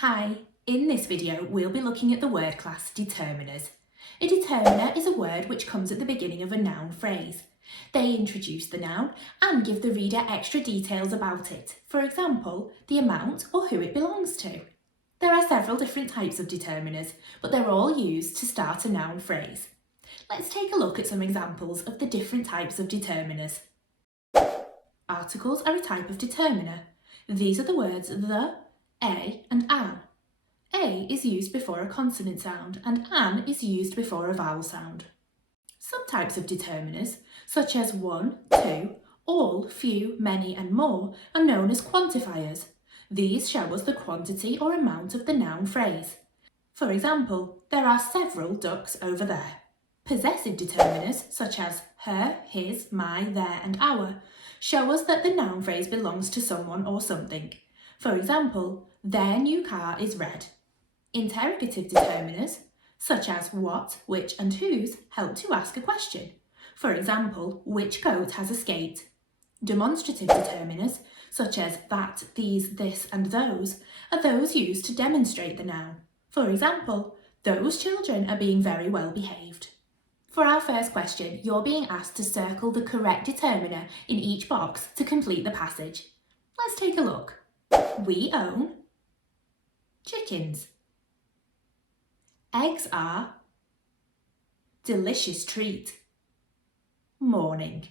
Hi, in this video we'll be looking at the word class determiners. A determiner is a word which comes at the beginning of a noun phrase. They introduce the noun and give the reader extra details about it, for example, the amount or who it belongs to. There are several different types of determiners, but they're all used to start a noun phrase. Let's take a look at some examples of the different types of determiners. Articles are a type of determiner. These are the words the, a and an. A is used before a consonant sound and an is used before a vowel sound. Some types of determiners, such as one, two, all, few, many and more, are known as quantifiers. These show us the quantity or amount of the noun phrase. For example, there are several ducks over there. Possessive determiners, such as her, his, my, their and our, show us that the noun phrase belongs to someone or something. For example, their new car is red. Interrogative determiners, such as what, which and whose, help to ask a question. For example, which goat has a skate? Demonstrative determiners, such as that, these, this and those, are those used to demonstrate the noun. For example, those children are being very well behaved. For our first question, you're being asked to circle the correct determiner in each box to complete the passage. Let's take a look. We own chickens. Eggs are delicious treat. Morning.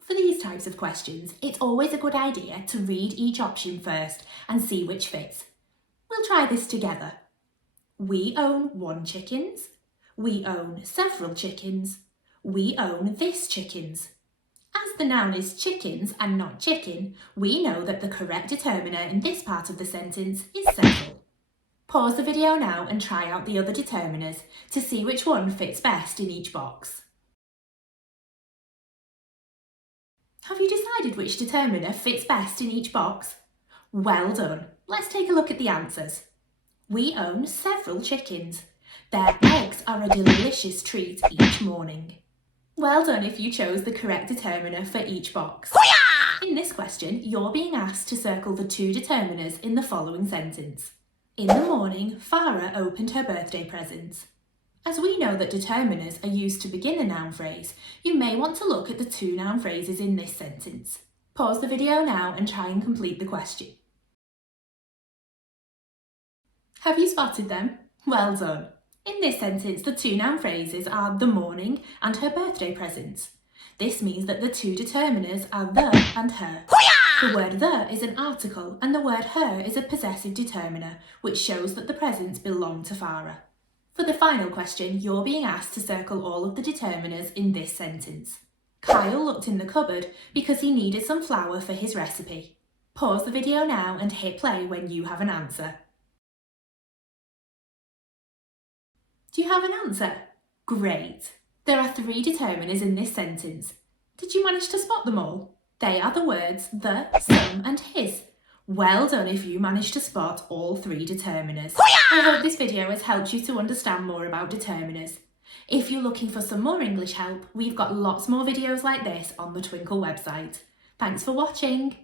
For these types of questions, it's always a good idea to read each option first and see which fits. We'll try this together. We own one chickens. We own several chickens. We own this chickens. As the noun is chickens and not chicken, we know that the correct determiner in this part of the sentence is several. Pause the video now and try out the other determiners to see which one fits best in each box. Have you decided which determiner fits best in each box? Well done. Let's take a look at the answers. We own several chickens. Their eggs are a delicious treat each morning. Well done if you chose the correct determiner for each box. In this question, you're being asked to circle the two determiners in the following sentence. In the morning, Farah opened her birthday presents. As we know that determiners are used to begin a noun phrase, you may want to look at the two noun phrases in this sentence. Pause the video now and try and complete the question. Have you spotted them? Well done. In this sentence, the two noun phrases are the morning and her birthday presents. This means that the two determiners are the and her. The word the is an article and the word her is a possessive determiner, which shows that the presents belong to Farah. For the final question, you're being asked to circle all of the determiners in this sentence. Kyle looked in the cupboard because he needed some flour for his recipe. Pause the video now and hit play when you have an answer. Do you have an answer? Great! There are three determiners in this sentence. Did you manage to spot them all? They are the words the, some and his. Well done if you managed to spot all three determiners. I hope this video has helped you to understand more about determiners. If you're looking for some more English help, we've got lots more videos like this on the Twinkl website. Thanks for watching.